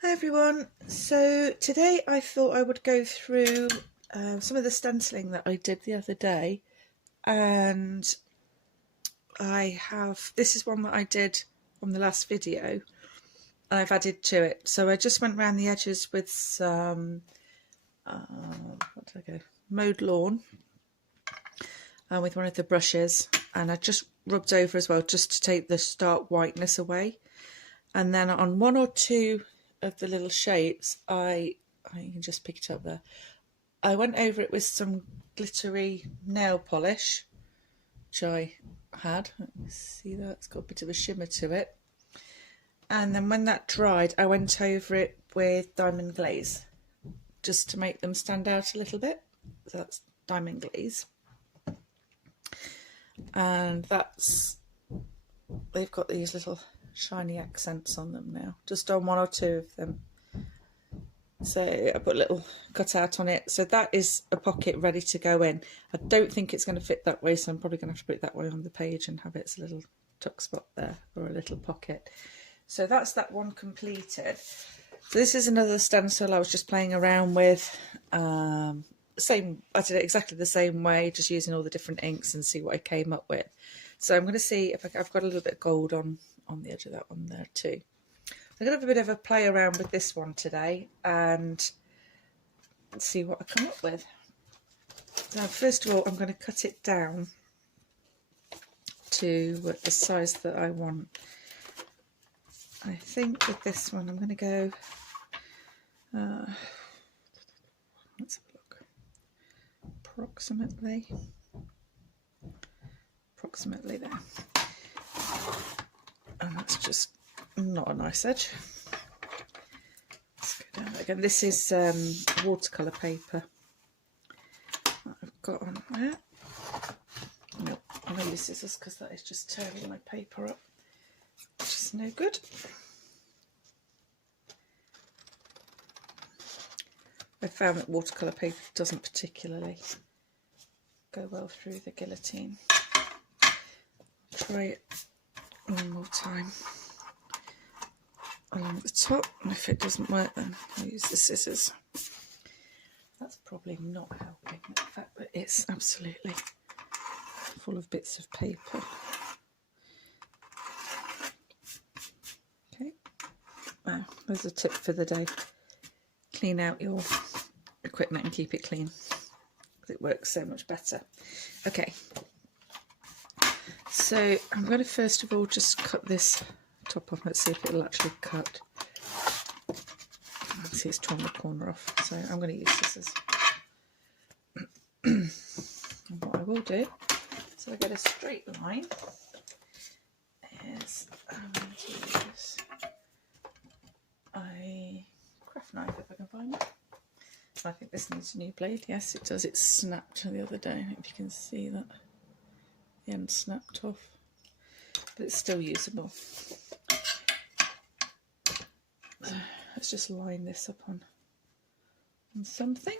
Hi everyone, so today I thought I would go through some of the stenciling that I did the other day, and this is one that I did on the last video and I've added to it. So I just went around the edges with some mowed lawn with one of the brushes, and I just rubbed over as well just to take the stark whiteness away. And then on one or two of the little shapes, you can just pick it up there, I went over it with some glittery nail polish, which I had. Let me see that, it's got a bit of a shimmer to it. And then when that dried, I went over it with diamond glaze, just to make them stand out a little bit. So that's diamond glaze. And they've got these little shiny accents on them now, just on one or two of them. So I put a little cutout on it. So that is a pocket ready to go in. I don't think it's going to fit that way, so I'm probably going to have to put it that way on the page and have its little tuck spot there, or a little pocket. So that's that one completed. So this is another stencil I was just playing around with. I did it exactly the same way, just using all the different inks and see what I came up with. So I'm going to see if I've got a little bit of gold on the edge of that one there too. I'm going to have a bit of a play around with this one today and see what I come up with. Now, first of all, I'm going to cut it down to the size that I want. I think with this one, I'm going to go, let's have a look, approximately there. And that's just not a nice edge. Let's go down again. This is watercolour paper that I've got on there. Nope, I'm going to use scissors because that is just tearing my paper up, which is no good. I found that watercolour paper doesn't particularly go well through the guillotine. Try it one more time along the top, and if it doesn't work, then I'll use the scissors. That's probably not helping, the fact that it's absolutely full of bits of paper. Okay, now there's a tip for the day: clean out your equipment and keep it clean, because it works so much better. Okay, so I'm going to first of all just cut this top off. Let's see if it'll actually cut. See, it's torn the corner off, so I'm going to use scissors. And what I will do, so I get a straight line, is I'm going to use a craft knife if I can find it. I think this needs a new blade. Yes, it does. It snapped the other day. I don't know if you can see that. The end snapped off, but it's still usable. Let's just line this up on something.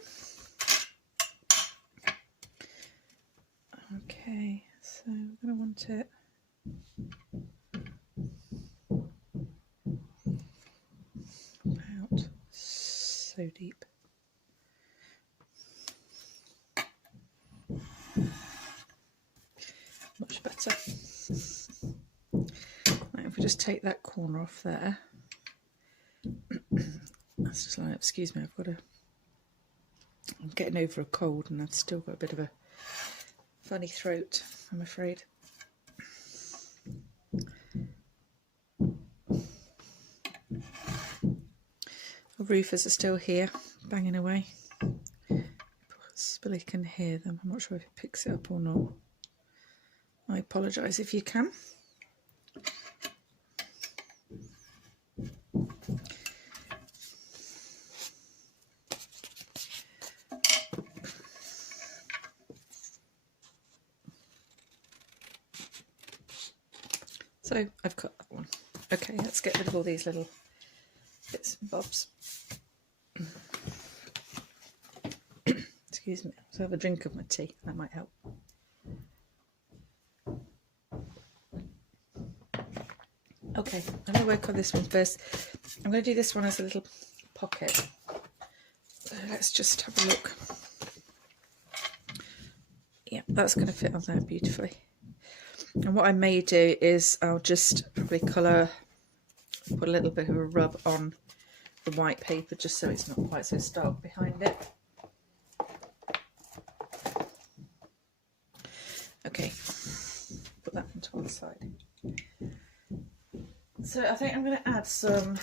Okay, so we're going to want it about so deep. Much better. Right, if we just take that corner off there. That's just like, excuse me, I'm getting over a cold and I've still got a bit of a funny throat, I'm afraid. The roofers are still here, banging away. Billy can hear them. I'm not sure if he picks it up or not. I apologise if you can. So I've cut that one. Okay, let's get rid of all these little bits and bobs. Excuse me, so have a drink of my tea, that might help. Okay, I'm going to work on this one first. I'm going to do this one as a little pocket. Let's just have a look. Yeah, that's going to fit on there beautifully. And what I may do is I'll just probably colour, put a little bit of a rub on the white paper just so it's not quite so stark behind it. Okay, put that into one side. So I think I'm going to add some,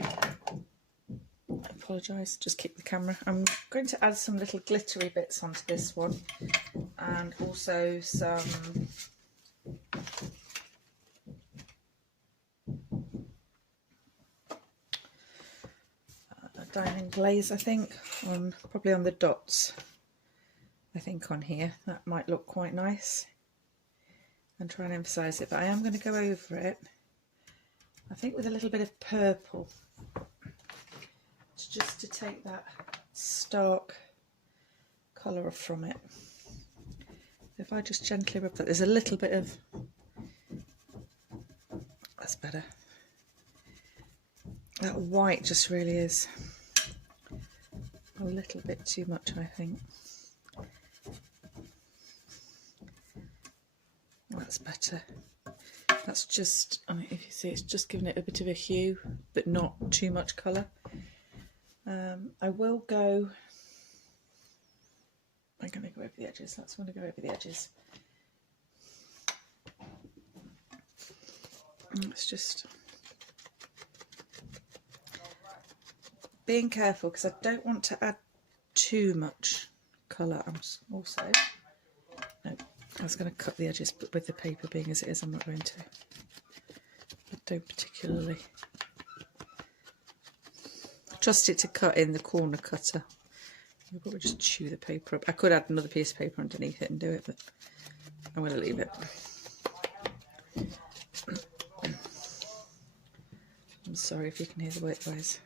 I apologise, just keep the camera. I'm going to add some little glittery bits onto this one, and also some diamond glaze, I think, on probably on the dots. I think on here that might look quite nice, and try and emphasise it, but I am going to go over it, I think, with a little bit of purple, just to take that stark colour from it. If I just gently rub that, there's a little bit of, that's better, that white just really is a little bit too much, I think. That's better. That's just, I mean, if you see, it's just giving it a bit of a hue, but not too much colour. I will go, I'm going to go over the edges. That's going to go over the edges. It's just being careful because I don't want to add too much colour. I'm also, no, I was going to cut the edges, but with the paper being as it is, I'm not going to. I don't particularly trust it to cut in the corner cutter. I'll probably just chew the paper up. I could add another piece of paper underneath it and do it, but I'm going to leave it. I'm sorry if you can hear the white noise.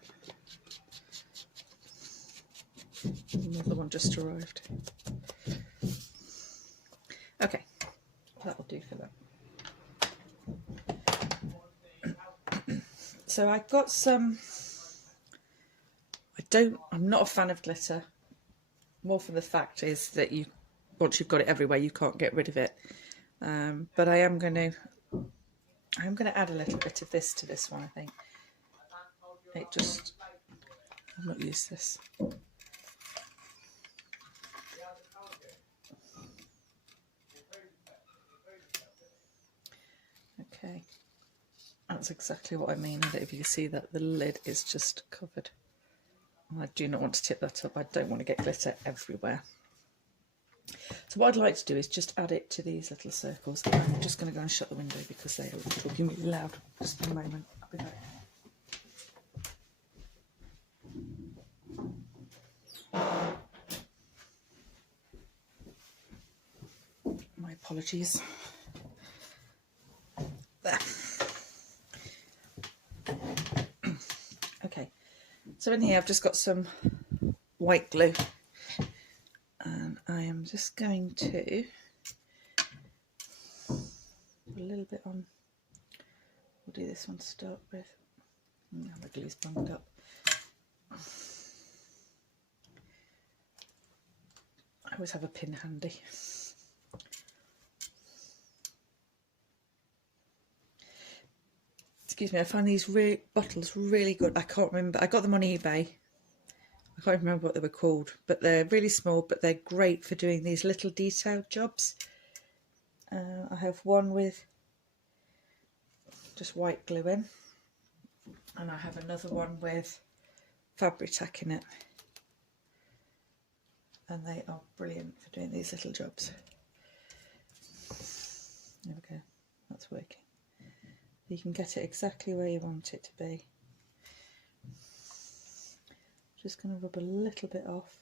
Another one just arrived. Okay, that'll do for that. So I got some, I'm not a fan of glitter, more for the fact is that once you've got it everywhere, you can't get rid of it. But I'm going to add a little bit of this to this one, I think. I've not used this. Okay, that's exactly what I mean. If you can see that the lid is just covered. I do not want to tip that up. I don't want to get glitter everywhere. So what I'd like to do is just add it to these little circles. I'm just going to go and shut the window because they are talking really loud. Just a moment. I'll be back. My apologies. There. Okay, so in here I've just got some white glue, and I am just going to put a little bit on. We'll do this one to start with. Now the glue's bunged up. I always have a pin handy. Excuse me, I find these bottles really good. I can't remember. I got them on eBay. I can't remember what they were called, but they're really small, but they're great for doing these little detailed jobs. I have one with just white glue in, and I have another one with Fabri-Tac in it. And they are brilliant for doing these little jobs. There we go, that's working. You can get it exactly where you want it to be. Just going to rub a little bit off.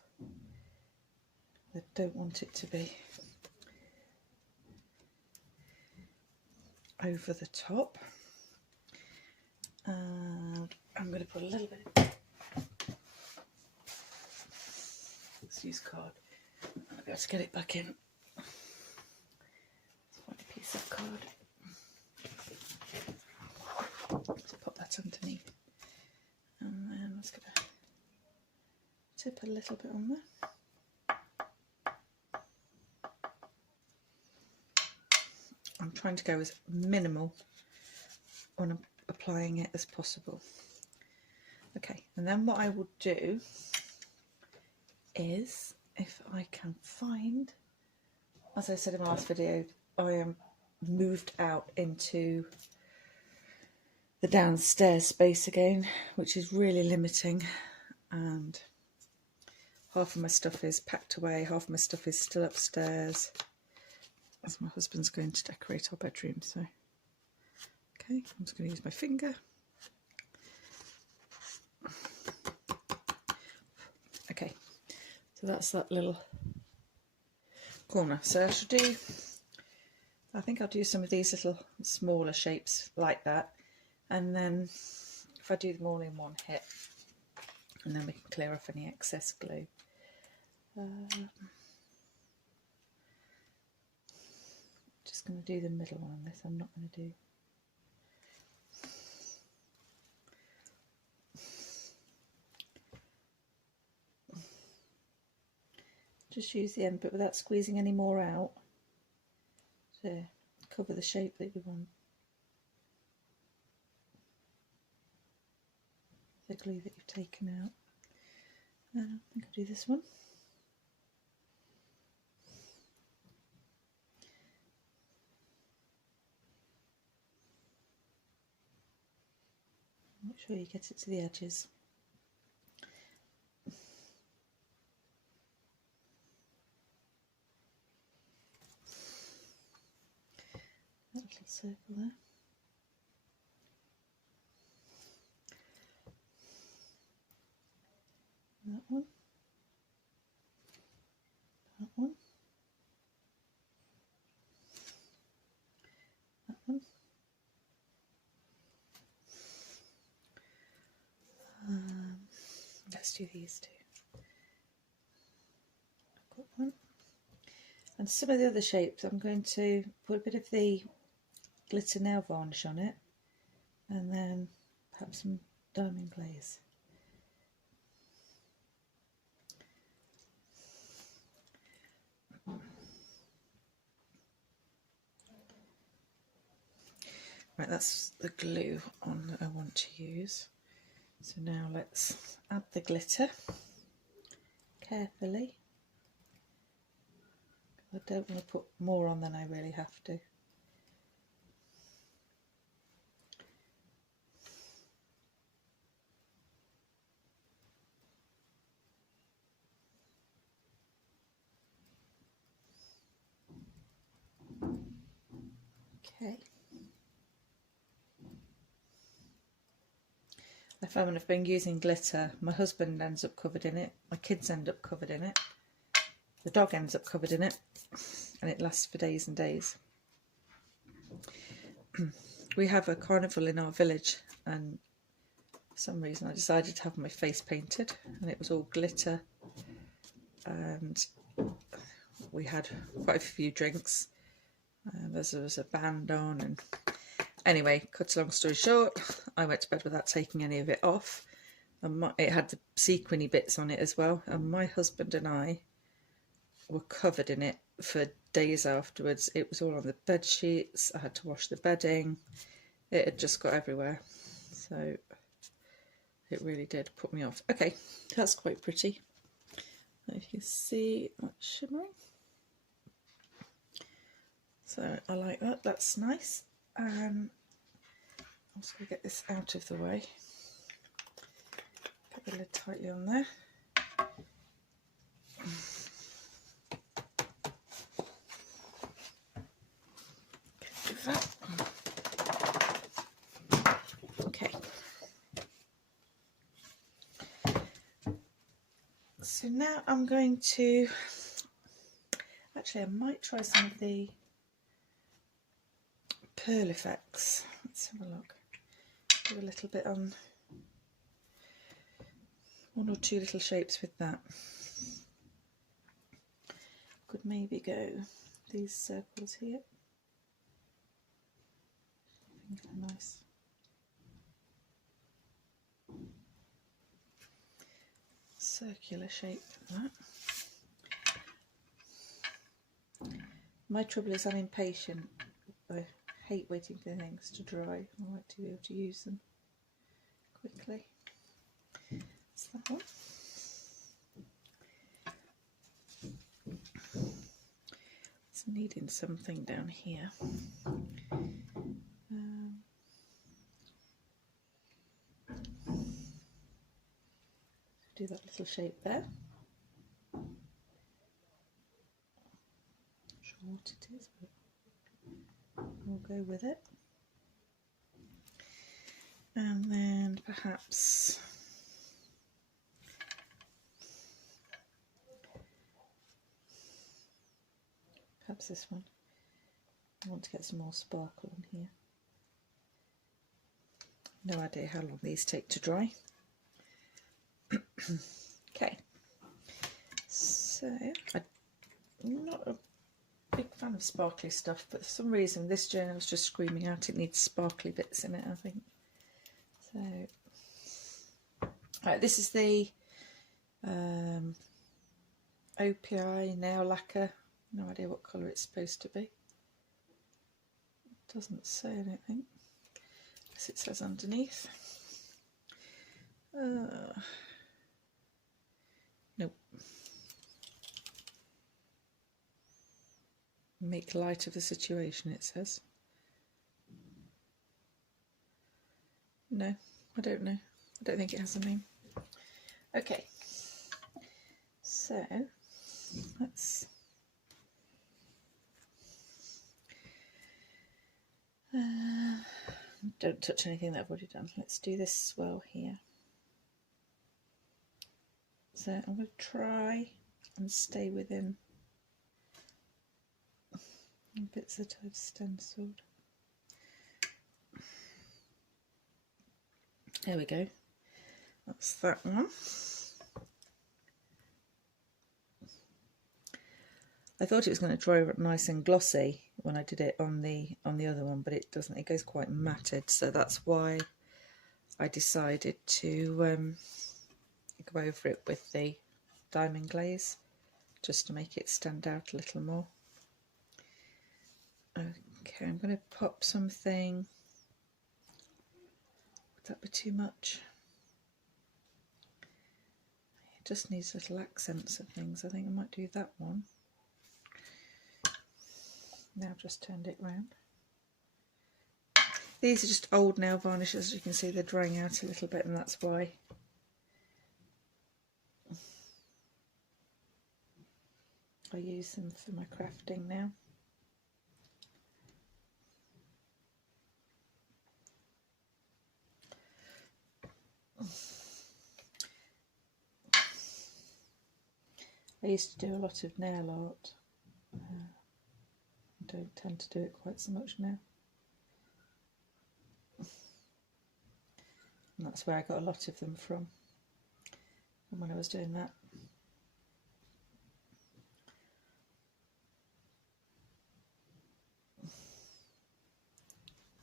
I don't want it to be over the top. And I'm going to put a little bit of, let's use card. I'll be able to get it back in. Let's find a piece of card. just going to tip a little bit on there. I'm trying to go as minimal when I'm applying it as possible. Okay, and then what I will do is, if I can find, as I said in my last video, I am moved out into the downstairs space again, which is really limiting, and half of my stuff is packed away, half of my stuff is still upstairs, as my husband's going to decorate our bedroom. So okay, I'm just going to use my finger. Okay, so that's that little corner. So I should do, I think I'll do some of these little smaller shapes like that, and then if I do them all in one hit, and then we can clear off any excess glue. Just going to do the middle one on this. I'm not going to do just use the end, but without squeezing any more out, to cover the shape that you want. The glue that you've taken out. I think I'll do this one. Make sure you get it to the edges. That little circle there. That one. That one. That one. Let's do these two. I've got one. And some of the other shapes, I'm going to put a bit of the glitter nail varnish on it, and then perhaps some diamond glaze. Right, that's the glue on that I want to use. So now let's add the glitter carefully. I don't want to put more on than I really have to. Okay. I found when I've been using glitter, my husband ends up covered in it, my kids end up covered in it, the dog ends up covered in it, and it lasts for days and days. We have a carnival in our village, and for some reason I decided to have my face painted, and it was all glitter, and we had quite a few drinks. There was a band on, and anyway, cut a long story short, I went to bed without taking any of it off, and it had the sequiny bits on it as well, and my husband and I were covered in it for days afterwards. It was all on the bed sheets, I had to wash the bedding, it had just got everywhere, so it really did put me off. Okay, that's quite pretty. If you see that shimmering, so I like that, that's nice. I'm just going to get this out of the way, put the lid tightly on there. Do that. Okay. So now I'm going to, actually I might try some of the pearl effects. Let's have a look. Do a little bit on one or two little shapes with that. Could maybe go these circles here. I think they're nice. circular shape than that. My trouble is I'm impatient. I hate waiting for things to dry. I like to be able to use them quickly. That's that one. It's needing something down here. Do that little shape there. Not sure what it is, but we'll go with it. And then perhaps this one. I want to get some more sparkle in here. No idea how long these take to dry. Okay, so I'm not a big fan of sparkly stuff, but for some reason this journal is just screaming out it needs sparkly bits in it, I think. So, right, this is the OPI nail lacquer. No idea what colour it's supposed to be. It doesn't say anything, as it says underneath. Nope. Make light of the situation, it says. No, I don't know. I don't think it has a name. Okay, so let's don't touch anything that I've already done. Let's do this swirl here. So I'm going to try and stay within bits that I've stenciled. There we go. That's that one. I thought it was going to dry nice and glossy when I did it on the other one, but it doesn't. It goes quite matted, so that's why I decided to go over it with the diamond glaze, just to make it stand out a little more. Okay, I'm going to pop something. Would that be too much? It just needs little accents of things. I think I might do that one. Now I've just turned it round. These are just old nail varnishes. As you can see, they're drying out a little bit, and that's why. I use them for my crafting now. I used to do a lot of nail art. I don't tend to do it quite so much now. And that's where I got a lot of them from when I was doing that.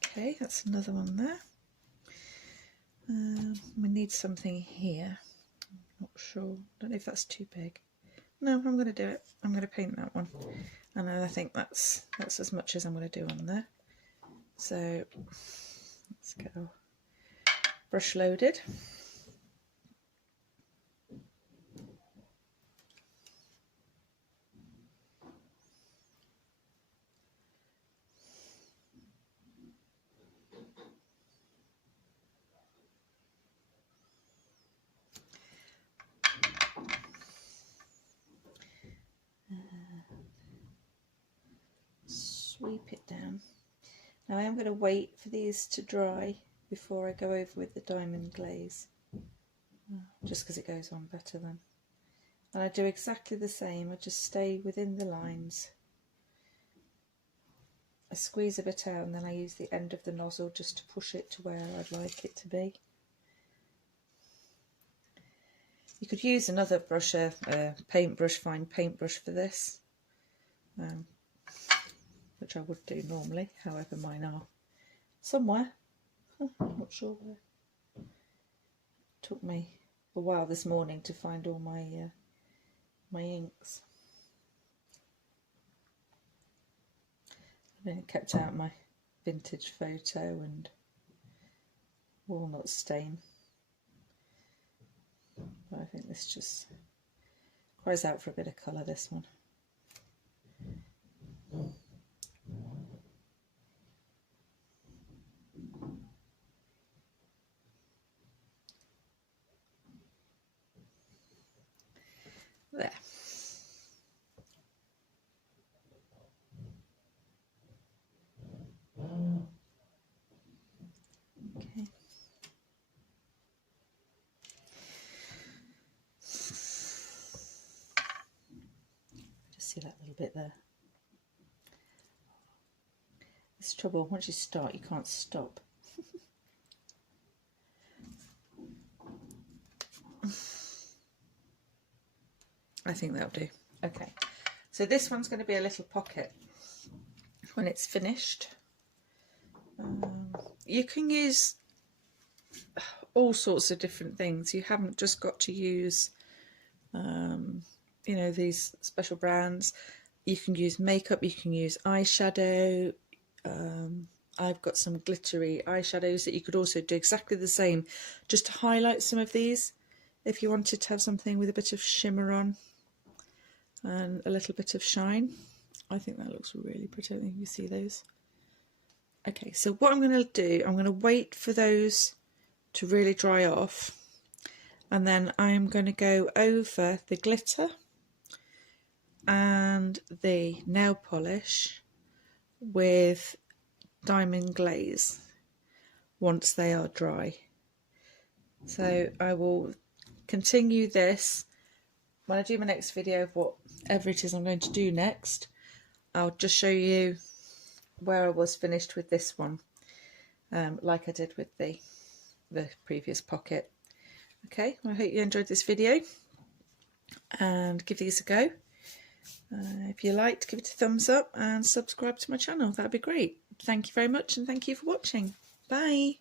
Okay, that's another one there. We need something here. I'm not sure. Don't know if that's too big. No, I'm going to do it. I'm going to paint that one, and I think that's as much as I'm going to do on there. So let's get our brush loaded. Sweep it down. Now I am going to wait for these to dry before I go over with the diamond glaze, just because it goes on better then. And I do exactly the same. I just stay within the lines. I squeeze a bit out, and then I use the end of the nozzle just to push it to where I'd like it to be. You could use another brush, a paintbrush, fine paintbrush for this, which I would do normally. However, mine are somewhere. I'm not sure where. It took me a while this morning to find all my my inks. I've kept out my vintage photo and walnut stain. But I think this just cries out for a bit of colour, this one. There. Okay. Just see that little bit there. This trouble, once you start, you can't stop. I think that'll do. Okay, so this one's going to be a little pocket when it's finished. You can use all sorts of different things. You haven't just got to use, you know, these special brands. You can use makeup, you can use eyeshadow. I've got some glittery eyeshadows that you could also do exactly the same, just to highlight some of these if you wanted to have something with a bit of shimmer on and a little bit of shine. I think that looks really pretty. I think you see those. Okay, so what I'm going to do, I'm going to wait for those to really dry off, and then I'm going to go over the glitter and the nail polish with diamond glaze once they are dry. So I will continue this when I do my next video of whatever it is I'm going to do next. I'll just show you where I was finished with this one, like I did with the previous pocket. Okay, well, I hope you enjoyed this video and give these a go. If you liked, give it a thumbs up and subscribe to my channel. That'd be great. Thank you very much, and thank you for watching. Bye.